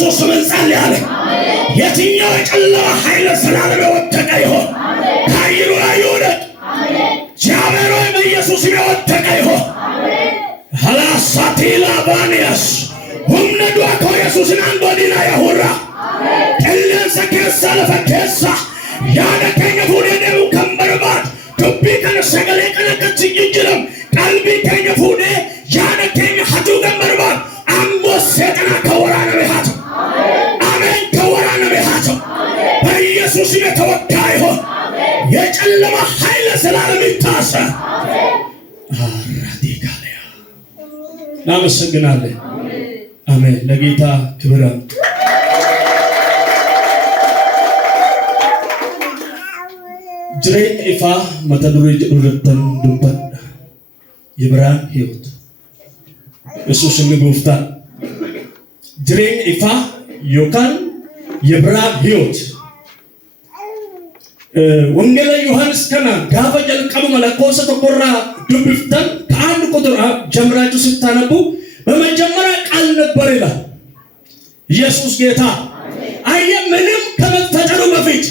በኢየሱስ ስም እንጸልያለን። የትኛው የጨለማ ኃይል ዘላለም የወደቀ ይሆን ከአየሩ ላይ ይውደቅ። እግዚአብሔር ሆይ በኢየሱስ ስም የወደቀ ይሆን። ሀላሳቲላ ባንያስ ሁምነዱ አኮ ኢየሱስን አንጎዲና ያሁራ ቀለሰ ከሳ ለፈከሳ ያደከኝ ፉደው ከምበርባት ዱቢ ከነሰገለ ከነከት ይጅለም ቀልቢ ከኝ ፉደ ያደከኝ ሐዱ ከምበርባት አምቦ ሰይጣን ከወራነ በሃት አሜን ከወራነ በሃት በኢየሱስ ስም ተወጋ ይሁን። የጨለማ ኃይል ዘላለም ይታሰ አራዲካሊያ እናመሰግናለን። አሜን። ለጌታ ክብር ጅሬን ኢፋ መተዱሪ ጀዱረተን ዱበት የብርሃን ሕይወት ኢየሱስ ንጉፍታ ጅሬን ኢፋ ዮካን የብርሃን ሕይወት ወንጌል ዮሐንስ ከና ጋፈ ጀልቀሙ መለኮሰ ተቆራ ዱብፍተን ከአንድ ቁጥር ጀምራችሁ ስታነቡ በመጀመሪያ ቃል ነበር ይላል። ኢየሱስ ጌታ አየ ምንም ከመፈጠሩ በፊት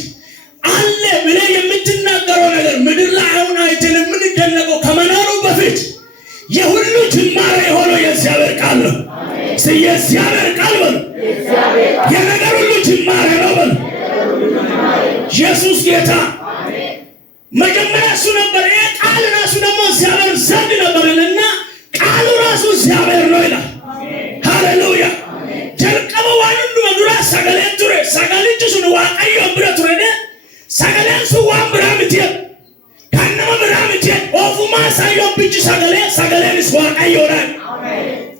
አለ ብለህ የምትናገረው ነገር ምድር ላይ አሁን አይተንም የምንደነቀው ከመኖሩ በፊት የሁሉ ጅማሬ የሆነው የእግዚአብሔር ቃል ነው። የእግዚአብሔር ቃል ነው። የነገር ሁሉ ጅማሬ ነው። ኢየሱስ ጌታ መጀመሪያ እሱ ነበር። ቃል ራሱ ደግሞ እግዚአብሔር ዘንድ ነበርና ቃሉ ራሱ እግዚአብሔር ነው ይላል። ሃሌሉያ ጀልቀሙ ዋንዱ መዱራ ሰገሌ ቱሬ ሰገሌ ሱን ዋቀዮ ብረቱሬ ሰገሌን ሱዋን ብራምቴ ካነማ ብራምቴ ኦፉማ ሳዮ ብጭ ሰገሌን ዋቀዮ ላይ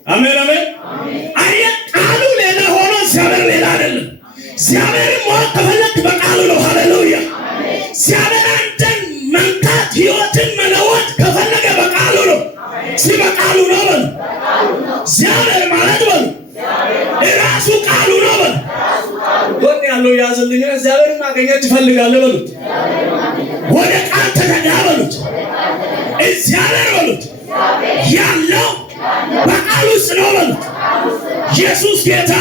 አሜን አሜን። አየ ቃሉ ሌላ ሆኖ እግዚአብሔር ሌላ አይደለም። እግዚአብሔር ሞት ተፈለክ በቃሉ ነው። ሃሌሉያ እግዚአብሔር አንተን መንካት ሕይወትን መለወጥ ከፈለገ በቃሉ ነው። ሲበቃሉ ነው በል እግዚአብሔር ማለት በል ራሱ ቃሉ ነው በል ወጥ ያለው ያዘልኝ እግዚአብሔር ማገኘት ይፈልጋል በሉት። ወደ ቃል ተጠጋ በሉት። እግዚአብሔር በሉት ያለው በቃሉ ውስጥ ነው በሉት። ኢየሱስ ጌታ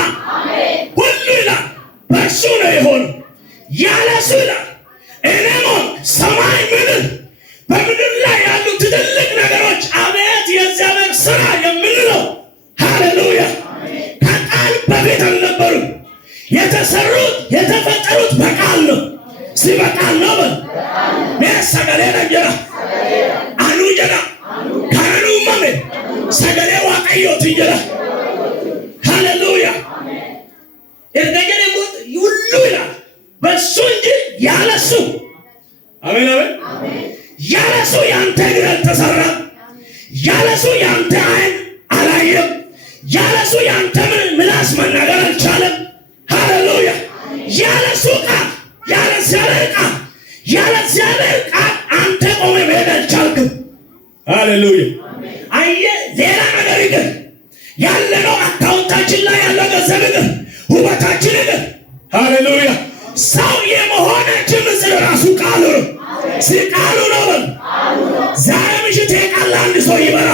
ሁሉ ይላል በእርሱ ነው የሆነው ያለ እሱ ይላል እኔሞ ሰማይ ምድር በምድር ላይ ያሉ ትልልቅ ነገሮች አቤት የእግዚአብሔር ሥራ የምንለው ሃሌሉያ ከቃል በፊት አልነበሩም። የተሰሩት የተፈጠሩት በቃል ነው። ሲበቃል ነው በል ሰገሌ ነጀራ አኑ ጀራ ካኑ ማሜ ሰገሌ ዋቀዮት ጀራ ሃሌሉያ እንደገና ሞት ሁሉ ይላል በሱ እንጂ ያለሱ አሜን አሜን። ያለሱ ያንተ እግር አልተሰራም። ያለሱ ያንተ ዓይን አላየም። ያለሱ ያንተ ምላስ መናገር አልቻለም። ሃሌሉያ ያለሱ ቃል ያለ እግዚአብሔር ቃል አንተ ቆመ መሄድ አልቻልክም። ሃሌሉያ አየ ሌላ ነገር ይገር ያለነው አካውንታችን ላይ ያለው ገንዘብ ይገር ውበታችን ይገር ሃሌሉያ ሰው የመሆናችን ምስል ራሱ ቃሉ ነው። ሲቃሉ ነው በል ዛሬ ምሽት ቃል አንድ ሰው ይበራ።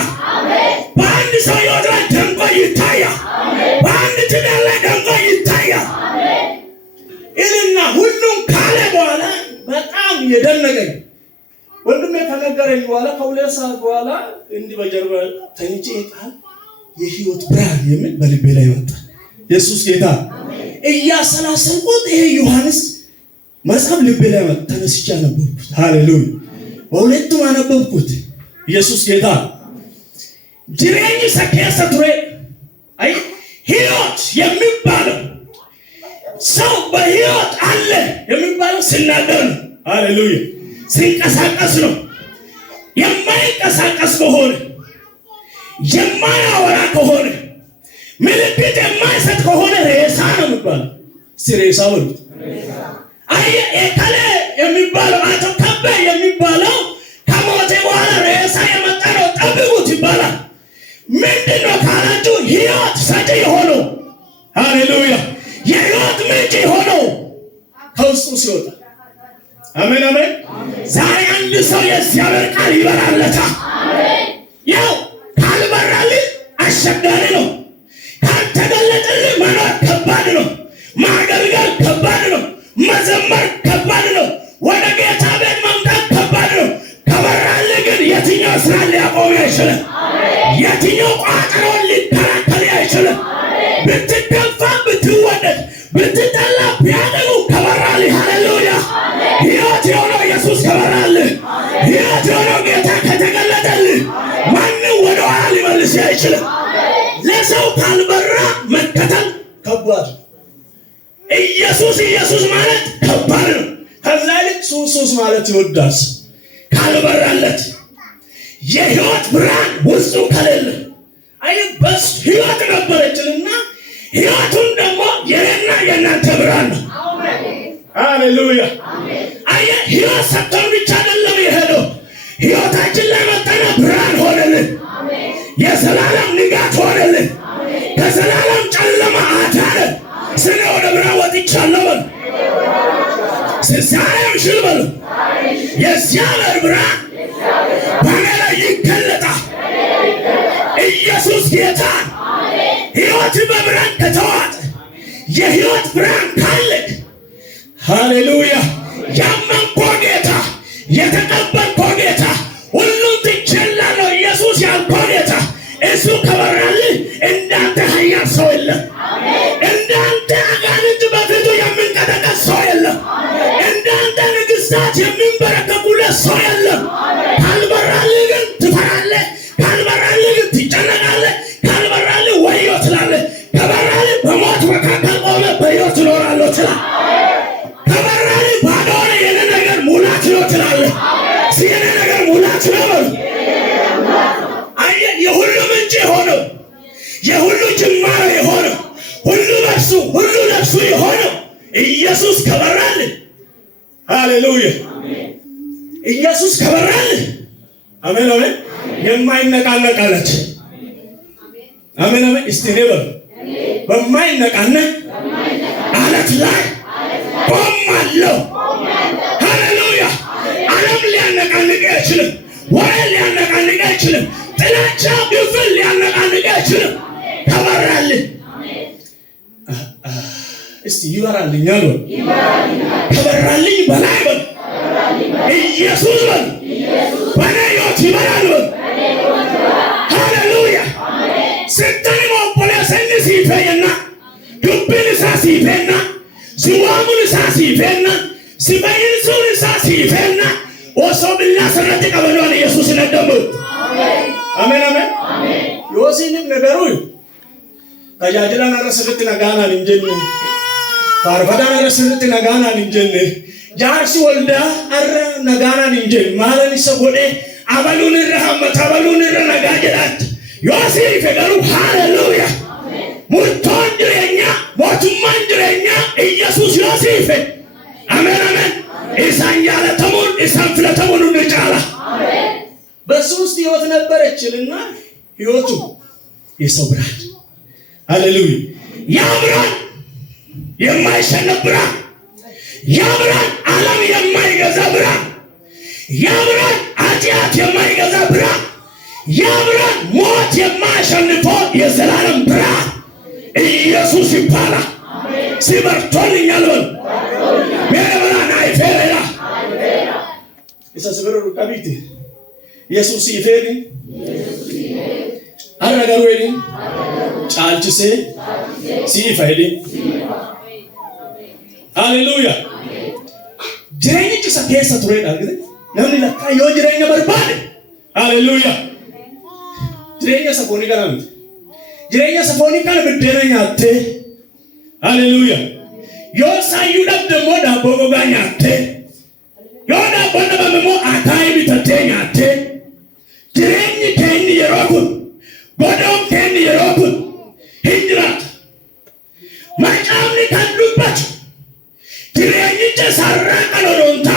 በአንድ ሰው ሕይወት ላይ ደምቆ ይታያል። በአንድ ትዳር ላይ ደምቆ ይታያል እልና ሁሉም ካለ በኋላ በጣም የደነቀኝ ወንድሜ ከነገረኝ በኋላ ከሁለት ሰዓት በኋላ እንዲህ በጀርባ ተኝቼ ቃል የሕይወት ብርሃን የሚል በልቤ ላይ ወጣ። ኢየሱስ ጌታ እያሰላሰልኩት ይሄ ዮሐንስ መጽሐፍ ልቤ ላይ ወጣ። ተነስቼ አነበብኩት። ሃሌሉያ በሁለቱም አነበብኩት። ኢየሱስ ጌታ ጅሬኝ ሰከሰ ቱሬ አይ ሕይወት የሚባለው ሰው በሕይወት አለ የሚባለው ሲናገር ነው። ሃሌሉያ ሲንቀሳቀስ ነው። የማይንቀሳቀስ ከሆነ የማያወራ ከሆነ ምልክት የማይሰጥ ከሆነ ሬሳ ነው የሚባለው። ሲሬሳ ወሉት አየ ኤከለ የሚባለው አቶ ከበ የሚባለው ከሞተ በኋላ ሬሳ የመጣ ነው ጠብቁት ይባላል። ምንድነው ካላችሁ ሕይወት ሰጪ የሆነው ሃሌሉያ የሕይወት ምንጭ የሆነው ከውስጡ ሲወጣ አሜን አሜን። ዛሬ አንድ ሰው የእግዚአብሔር ቃል ይበራለታል። ያው ካልበራልህ አስቸጋሪ ነው። ካልተገለጠልህ መኖር ከባድ ነው። ማገልገል ከባድ ነው። መዘመር ከባድ ነው። ወደ ጌታ ቤት መምጣት ከባድ ነው። ከበራልህ ግን የትኛው ስራ ሊያቆም አይችልም። የትኛው ቋጠሮን ሊከላከል አይችልም። ብትደፋ፣ ብትወደድ፣ ብትጠላ፣ ቢያደጉ ከበራልህ ሃሌሉያ ሕይወት የሆነው ኢየሱስ ከበራልህ፣ ሕይወት የሆነው ጌታ ከተገለጠልህ ማንም ወደኋላ ሊመልስ አይችልም። ለሰው ካልበራ መከተል ከባድ። ኢየሱስ ማለት ከባድ ነው። ከዛ ይልቅ ሱስ ማለት ይወዳል። ካልበራለት የሕይወት ብርሃን ውስጡ ከሌለ አይ በስ ሕይወት ነበረችልና ሕይወቱን ደግሞ የኔና የእናንተ ብርሃን ነው። ሃሌሉያ አይ ሕይወት ሰጥቶን ብቻ አይደለም የሄደው፣ ሕይወታችን ላይ መጣና ብርሃን ሆነልን። የዘላለም ንጋት ሆነልን። ከዘላለም ጨለማ አዳነን። ስለ ወደ ብርሃን ወጥቻለሁ በሉ። ዛሬም ሽል በሉ። የእግዚአብሔር ብርሃን በእኔ ላይ ይገለጣል። ኢየሱስ ጌታ። ሕይወት በብርሃን ከተዋጠ የሕይወት ብርሃን ካለክ ሃሌሉያ ያመንከው ጌታ፣ የተቀበልከው ጌታ፣ ሁሉን ትችላለህ ኢየሱስ ያልከው ጌታ እሱ ከበራልህ እንዳንተ ኃያል ሰው የለም። እንዳንተ አጋንንት በፊቱ የሚንቀጠቀጥ ሰው የለም። እንዳንተ ንግሥታት የሚንበረከኩለት ሰው የለም። ካልበራልህ ግን ትፈራለህ። ካልበራልህ ግን ትጨነቃለህ። ካልበራልህ ወዮ ትላለህ። ከበራልህ በሞት መካከል ቆመ በሕይወት ትኖራለህ ትላለህ። ከበራልህ ባዶ ሆነ የኔ ነገር ሙላት ነው ትላለህ። የኔ ነገር ሙላት ነው በሉ። አየህ የሁሉ ምንጭ የሆነው የሁሉ ጅማሬ የሆነው ሁሉ በርሱ ሁሉ ለብሱ የሆነው ኢየሱስ ከበራልህ ሃሌሉያ ኢየሱስ ከበራልህ አሜን አሜን የማይነቃነቅ አለት አሜን አሜን እስቲ ነበር በማይነቃነቅ አለት ላይ ቆማለሁ ሃሌሉያ ዓለም ሊያነቃንቅ አይችልም። ወሬ ሊያነቃንቅ አይችልም። ጥላቻ ግፍን ሊያነቃንቅ አይችልም። ከበራልህ እስቲ ይበራልኝ አሉ። ከበራልኝ በላይ በል ኢየሱስ በል በኔ ሕይወት ይበራል በል ሃሌሉያ ስትኒ ሞፖለሰኝ ሲፈየና ዱብን ሳሲፈና ሲዋሙን ሳሲፈና ሲበይንሱን ሳሲፈና ወሶብላ ሰረተ ቀበሏን ኢየሱስ ነደሙ አሜን አሜን ዮሲንም ነገሩ ታጃጅላን አረሰት ነጋናን እንጀን ፋርፋዳን አረሰት ነጋናን እንጀን ጃርሲ ወልዳ አረ ነጋናን እንጀን ማለን ሰጎዴ አበሉን ረሐመት አበሉን ረነጋጀላት ዮሲ ፈገሩ ሃሌሉያ ሙርቶን ጅሬኛ ሞቱማን ጅሬኛ ኢየሱስ ዮሲፍ አሜን አሜን ኢሳን ያለተሙን ኢሳን ፍለተሙን ንጫላ በሱ ውስጥ ሕይወት ነበረችልና ሕይወቱ የሰው ብርሃን ሃሌሉያ ያ ብርሃን የማይሸነፍ ብርሃን ያ ብርሃን ዓለም የማይገዛ ብርሃን ያ ብርሃን ኃጢአት የማይገዛ ብርሃን ያ ብርሃን ሞት የማያሸንፈው የዘላለም ብርሃን ኢየሱስ ይባላል። ሲበርቶልኛል በል በብርሃን አይፈራ ኢየሱስ በሩ ቀቢት ኢየሱስ ይፈሪ አረጋሩ ወይኒ ጫልችሴ ሲፈይዲ ሃሌሉያ ጅሬኛ ሰከሰ ቱሬዳ ግደ ነምን ለካ ዮ ጅሬኛ በርባደ ሃሌሉያ ጅሬኛ ሰፎኒ ጋር ጅሬኛ ሰፎኒ ጋር ብደረኛቴ ሃሌሉያ ዮ ሳዩ ደሞ ዳቦ ጎጋኛቴ ዮ ዳቦ ደሞ አታይ ቢተተኛቴ ጅሬኝ ከኒ የሮኩን ጎዶም ከኒ የሮኩን ሂጅራት ማጫምኒ ካዱበት ጅሬኝ ተሰራ ቀሎዶንታ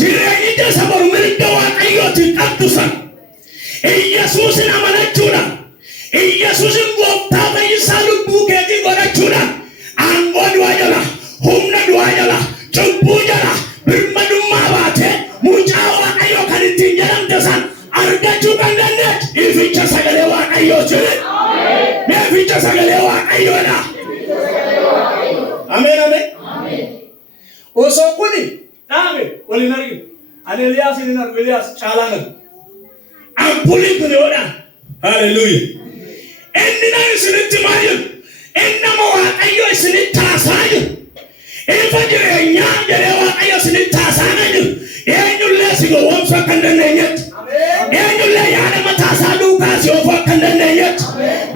ጅሬኝ ተሰበሩ ምልደዋ ቀዮት ቀዱሰን ኢየሱስን አመነችውና ኢየሱስን ጎብታ ፈይሳሉ ቡኬቲ ጎነችውና አንጎድ ዋጀላ ሁምነ ዋጀላ ጭቡ ጀላ ብርመዱማ ባቴ ሙጫዋ ቀዮ ከንቲን ጀለም ደሳን አርገቹ ቀንደነት ይፍቸ ሰገሌ ዋቀዮ ችል ይፍቸ ሰገሌ ዋቀዮና አሜን አሜን አሜን ኦሶኩኒ አሜን ወሊናሪ አኔሊያስ ይናር ኤልያስ ጫላነ አምፑሊ ብለውና ሃሌሉያ እንና ስንትማዩ እነማ ዋቀዮ ስንታሳዩ ኢንፈጅረኛ የሬዋ ቀዮ ስንታሳናዩ የኙለ ሲጎ ወምሶ ከንደነኘት የኙለ ያለ መታሳዱ ጋሲዮ ፈከንደነኘት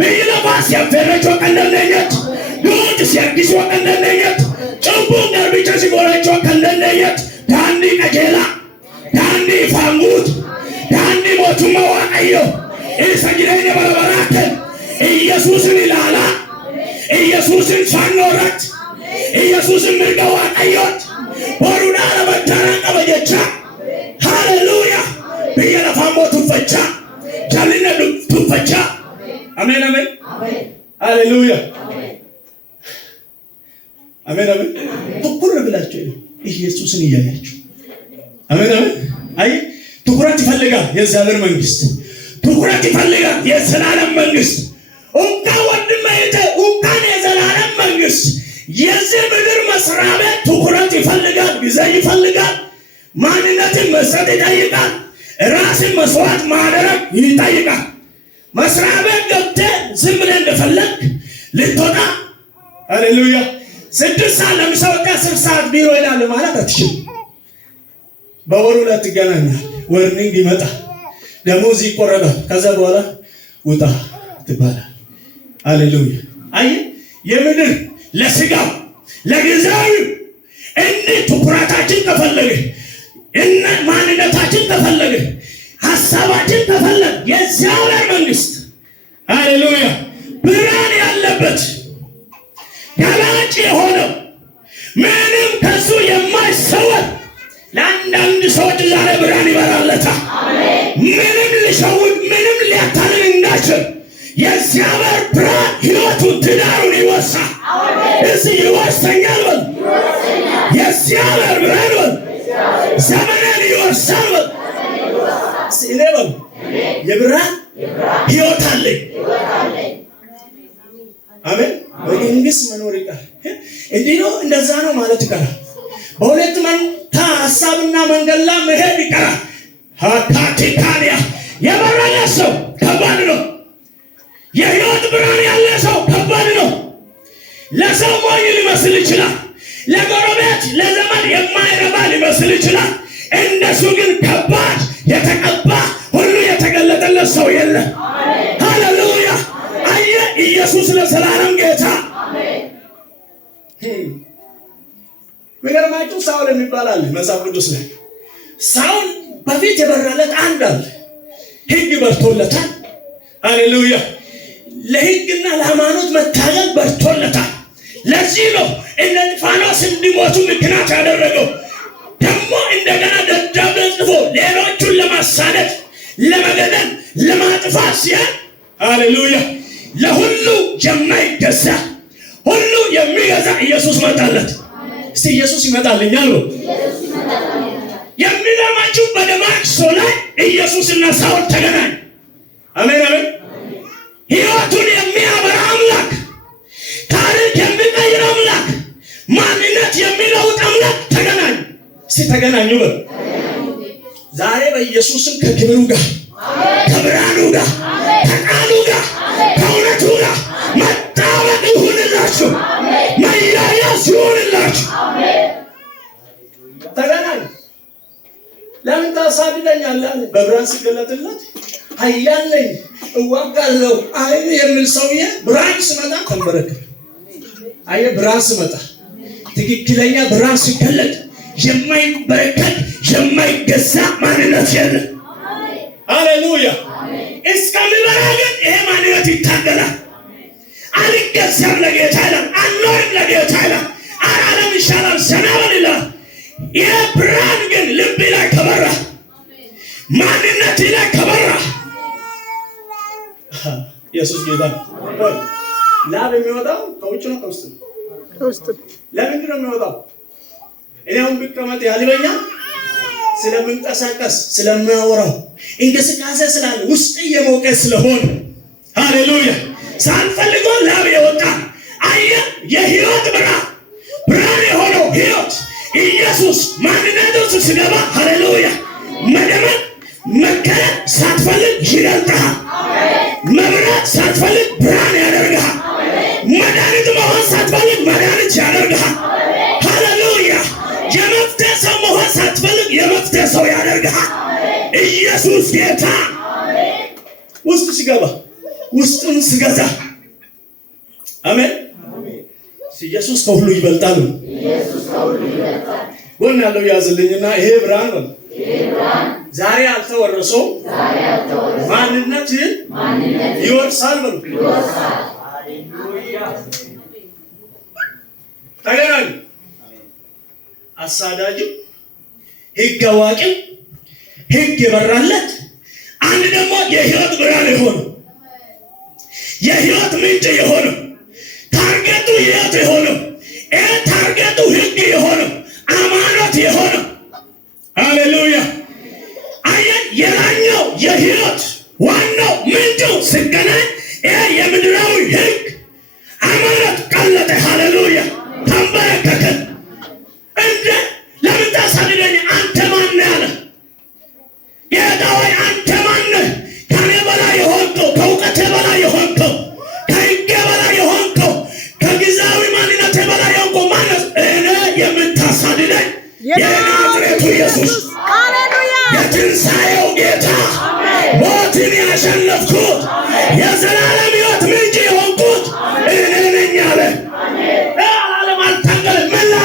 ቢለባስ ያፈረጆ ከንደነኘት ዱት ሲያርጊስ ወከንደነኘት ጭቡ ገርቢቸ ሲጎረጆ ከንደነኘት ዳንዲ ቀጀላ ዳንዲ ፋንጉት ዳንዲ ሞቱማ ዋቀዮ ኢሰጅረኛ በረበራከን ኢየሱስን ይላላ ኢየሱስን ፋኖረት ኢየሱስን ምርገዋ ቀዮት ወሩና ለመታራ ቀበጀቻ ሃሌሉያ በየለፋሞ ቱፈቻ ጃሊነ ቱፈቻ አሜን አሜን ሃሌሉያ አሜን አሜን ትኩር ብላችሁ ኢየሱስን እያያችሁ አሜን አሜን አይ ትኩረት ይፈልጋል የእግዚአብሔር መንግስት ትኩረት ይፈልጋል የዘላለም መንግስት እንካ ወንድማይተ እንካን የዘላለም መንግስት የዚህ ምድር መስሪያ ቤት ትኩረት ይፈልጋል ጊዜ ይፈልጋል ማንነትን መስጠት ይጠይቃል ራስን መስዋዕት ማድረግ ይጠይቃል መስሪያ ቤት ገብተህ ዝም ብለህ እንደፈለግ ልትወጣ ሃሌሉያ 6 ሰዓት ለምሳሌ 10 ሰዓት ቢሮ ይላል ማለት አትችልም በወሩ ላይ ትገናኛለህ ወርኒንግ ይመጣል ደሞዝ ይቆረጣል ከዛ በኋላ ውጣ ትባላል ሃሌሉያ አይ የምድር ለስጋው ለጊዜው እንደ ትኩረታችን ከፈለገ እና ማንነታችን ከፈለገ ሐሳባችን ከፈለገ የእግዚአብሔር መንግስት ሃሌሉያ ብርሃን ያለበት ያላጭ የሆነው ምንም ከሱ የማይሰወር ለአንዳንድ ሰዎች ዛሬ ብርሃን ይበራለታል ምንም ሊሸውድ ምንም ሊያታልል እንዳይችል የእግዚአብሔር ብርሃን ሕይወቱን ትዳሩን ይወርሳል እዚህ ይወርሰኛል በል የእግዚአብሔር ብርሃን በል ዘመንን ይወርሳል በል እኔ በል የብርሃን ሕይወት አለኝ አሜን በመንግስት መኖር ይቀር እንዲህ ነው እንደዛ ነው ማለት ይቀራል በሁለት መንታ ሐሳብና መንገድ ላይ መሄድ ይቀራል ሃካቲካንያ የበረለ ሰው ከባድ ነው የሕይወት ብርሃን ያለ ሰው ከባድ ነው ለሰው ሞኝ ሊመስል ይችላል ለጎረቤት ለዘመን የማይረባ ሊመስል ይችላል እንደሱ ግን ከባድ የተቀባ ሁሉ የተገለጠለት ሰው የለም ሃሌሉያ አየ ኢየሱስ ለዘላለም ጌታ ወገርማችሁ ሳውል የሚባል አለ መጽሐፍ ቅዱስ ላይ ሳውል በፊት የበራለት አንድ አለ ሕግ በርቶለታል ሃሌሉያ ለሕግና ለሃይማኖት መታገል በርቶለታል ለዚህ ነው እነ እስጢፋኖስ እንዲሞቱ ምክንያት ያደረገው ደግሞ እንደገና ደብዳቤ ጽፎ ሌሎቹን ለማሳደድ ለመገደል ለማጥፋት ሲል ሃሌሉያ ለሁሉ የማይገዛ ሁሉ የሚገዛ ኢየሱስ መጣለት እስቲ ኢየሱስ ይመጣልኛል ነው የሚገርማችሁ በደማስቆ ላይ ኢየሱስና ሳውል ተገናኙ አሜን አሜን ሕይወቱን የሚያበራ አምላክ ታሪክ የሚቀይር አምላክ ማንነት የሚለውጥ አምላክ ተገናኙ እስቲ ተገናኙ በል ዛሬ በኢየሱስም ከክብሩ ጋር ከብርሃኑ ጋር ከቃሉ ጋር ከእውነቱ ጋር መጣበቅ ይሁንላችሁ መያያዝ ይሁንላችሁ ተገናኙ ለምን ታሳድደኛለህ በብርሃን ሲገለጥለት ኃያል ነኝ እዋጋለሁ አይን የሚል ሰውዬ ብርሃን ሲመጣ ተንበረከከ አየ ብርሃን ሲመጣ ትክክለኛ ብርሃን ሲገለጥ የማይበረከት የማይገዛ ማንነት የለም ሃሌሉያ እስከሚበራ ግን ይሄ ማንነት ይታገላል አልገዛም ለጌታ ይላል አልኖርም ለጌታ ይላል ዓለም ይሻላል ዘና በል ይላል ይሄ ብርሃን ግን ልብ ላይ ከበራ ማንነት ላይ ከበራ ኢየሱስ ጌታ ላብ የሚወጣው ከውጭ ነው ከውስጥ ለምንድን ነው የሚወጣው እኔም ብቀመጥ ያልበኛ ስለምንቀሳቀስ ስለማወራው እንቅስቃሴ ስላለ ውስጥ የሞቀ ስለሆነ ሃሌሉያ ሳንፈልገው ላብ የወጣ አየ የሕይወት ብርሃን ኢየሱስ ማንነቱ ሲገባ ሃሌሉያ መደመር መከረም ሳትፈልግ ይገልጥሃል። መብራት ሳትፈልግ ብርሃን ያደርግሃል። መድኃኒት መሆን ሳትፈልግ መድኃኒት ያደርግሃል። ሃሌሉያ የመፍትሄ ሰው መሆን ሳትፈልግ የመፍትሄ ሰው ያደርግሃል። ኢየሱስ ጌታ ውስጥ ሲገባ ውስጥን ሲገዛ አሜን። ኢየሱስ ከሁሉ ይበልጣል። ጎን ያለው ያዝልኝና ይሄ ብርሃን ነው። ዛሬ አልተወረሰው ማንነት ይወርሳል በሉ። ተገናኙ። አሳዳጁ ሕግ አዋቂው ሕግ የበራለት አንድ ደግሞ የሕይወት ብርሃን የሆነ የሕይወት ምንጭ የሆነ ታርጌቱ ሕይወት የሆነ ታርጌቱ ሕግ የሆነ አማኖት የሆነ ሃሌሉያ አየን። የላኛው የሕይወት ዋናው ምንጩ ሲገናኝ የምድራዊ ሕግ አማኖት ቀለጠ። ሃሌሉያ ተንበረከከ። እንደ ለምን ታሳድደኝ አንተ ማን ያለ ጌታ ሆይ አንተ ማን ከኔ በላይ የሆንከው ከእውቀቴ በላይ የሆንከው ከሕጌ በላይ የሆንከው ከጊዜያዊ ማንነቴ በላይ የሆንከው ማለት እኔ የምታሳድደኝ የናዝሬቱ ኢየሱስ የትንሣኤው ጌታ ሞትን ያሸነፍኩት የዘላለም ሕይወት ምንጭ